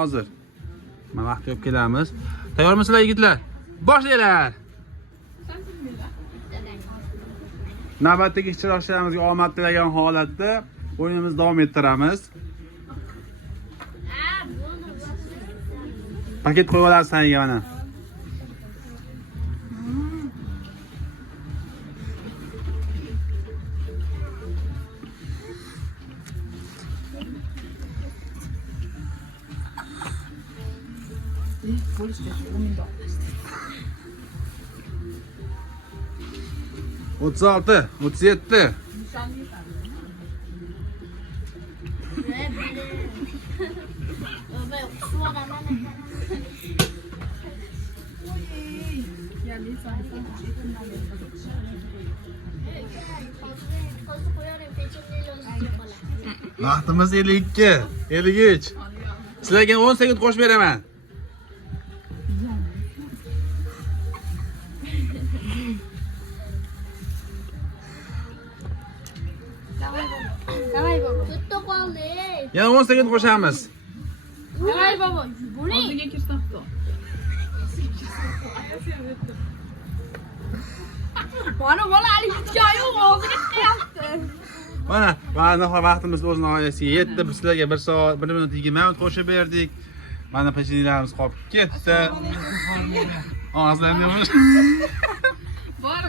hozir. Mana vaqt yo'q kelamiz. Tayyormisizlar yigitlar? Boshlaylar. Navbatdagi ishtirokchilarimizga omad tilagan holatda o'yinimizni davom ettiramiz. Paket qo'yib olasiz senga mana. Otuz altı, 37. Vaqtimiz 52, 53. Sizlarga 10 sekund qo'shib beraman. Davay baba. Tuttu qoldi. Yana 10 sekund qo'shamiz. Davay baba. Bo'ling. Oldiga kirsaqto. Mana bola hali hikoya og'ziga chiqyapti. Mana vaqtimiz o'z nihoyasiga yetdi. Biz sizlarga 1 soat 1 minut 20 minut qo'shib berdik. Mana pechenyelarimiz qolib ketdi. Og'izlaringiz Bor